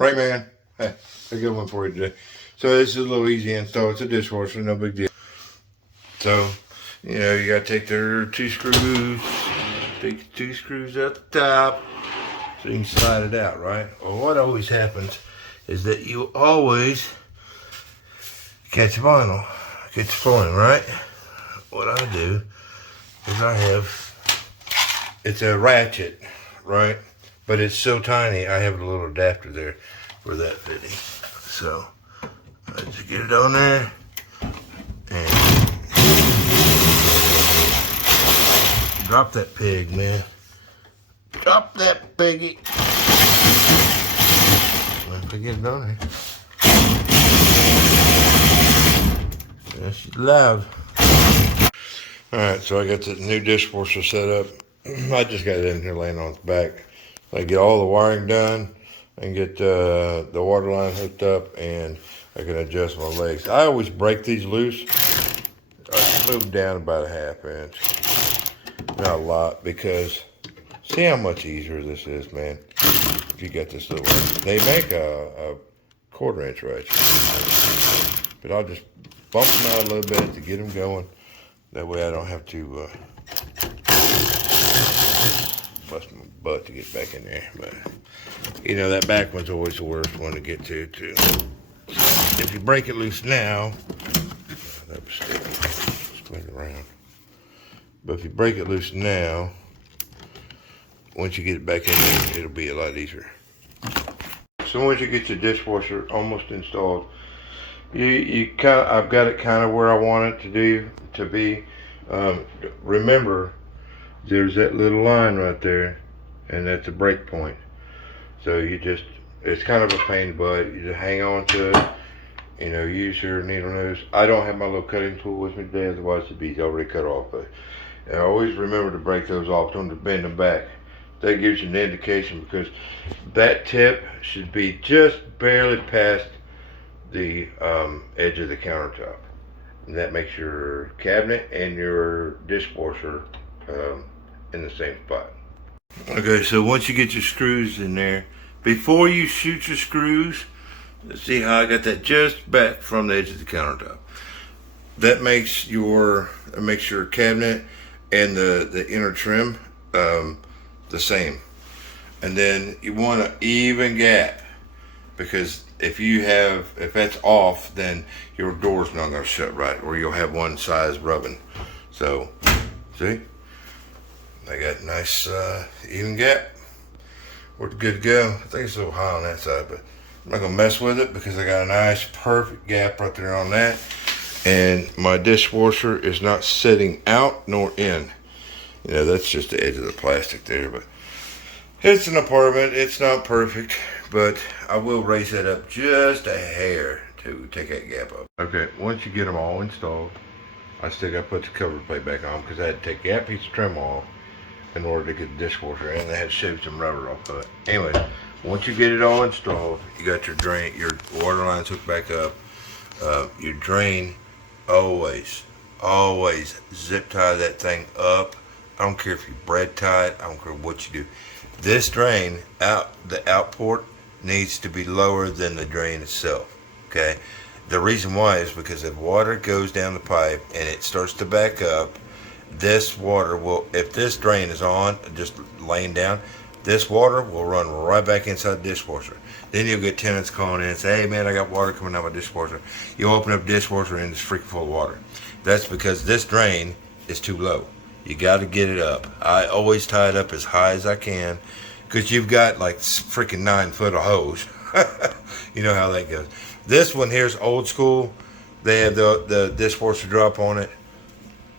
Right, man? Hey, a good one for you today. So this is a little easy install. It's a dishwasher, no big deal. So, you gotta take their two screws, take two screws at the top, so you can slide it out, right? Well, what always happens is that you always catch vinyl, catch flooring, right? What I do is it's a ratchet, right? But it's so tiny, I have a little adapter there for that fitting. So, I just get it on there, and drop that pig, man. Drop that piggy. If I get it on there. Yeah, she's live. Alright, so I got the new dishwasher set up. I just got it in here laying on its back. I get all the wiring done and get the water line hooked up, and I can adjust my legs. I always break these loose. I move them down about a ½ inch. Not a lot, because see how much easier this is, man. If you got this little one. They make a 1/4 inch ratchet. But I'll just bump them out a little bit to get them going. That way I don't have to bust my butt to get back in there. But, that back one's always the worst one to get to, too. So if you break it loose now, that was sticky. Spin it around. But if you break it loose now, once you get it back in there, it'll be a lot easier. So once you get your dishwasher almost installed, I've got it kind of where I want it to be. Remember, there's that little line right there, and that's a break point. So it's kind of a pain in the butt. You just hang on to it. Use your needle nose. I don't have my little cutting tool with me today, otherwise it'd be already cut off. But always remember to break those off. Don't bend them back. That gives you an indication, because that tip should be just barely past the edge of the countertop. And that makes your cabinet and your dishwasher in the same spot. Okay, so once you get your screws in there, before you shoot your screws, let's see how I got that just back from the edge of the countertop. That makes your cabinet and the inner trim the same. And then you want an even gap, because if that's off, then your door's not going to shut right, or you'll have one side rubbing. So, see? I got a nice even gap. We're good to go. I think it's a little high on that side, but I'm not going to mess with it, because I got a nice perfect gap right there on that. And my dishwasher is not sitting out nor in. That's just the edge of the plastic there, but it's an apartment. It's not perfect, but I will raise that up just a hair to take that gap up. Okay, once you get them all installed, I still got to put the cover plate back on, because I had to take that piece of trim off in order to get the dishwasher, and I had to shave some rubber off of it. Anyways, once you get it all installed, you got your water lines hooked back up. Your drain, always zip tie that thing up. I don't care if you bread tie it. I don't care what you do. This drain, the out port, needs to be lower than the drain itself, okay? The reason why is because if water goes down the pipe and it starts to back up, this water will, if this drain is on, just laying down, this water will run right back inside the dishwasher. Then you'll get tenants calling in and say, hey man, I got water coming out of my dishwasher. You'll open up the dishwasher and it's freaking full of water. That's because this drain is too low. You got to get it up. I always tie it up as high as I can, because you've got like freaking 9 foot of hose. You know how that goes. This one here's old school. They have the dishwasher drop on it.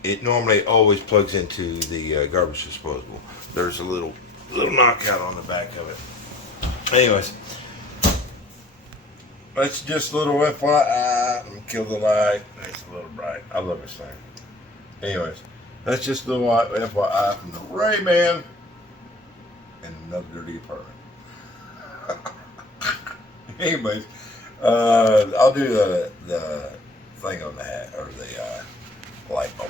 It normally always plugs into the garbage disposal. There's a little knockout on the back of it. Anyways, that's just a little FYI. I'm gonna kill the light. It's a little bright. I love this thing. Anyways, that's just a little FYI from the Ray Man and another dirty apartment. Anyways, I'll do the thing on the hat, or the light bulb.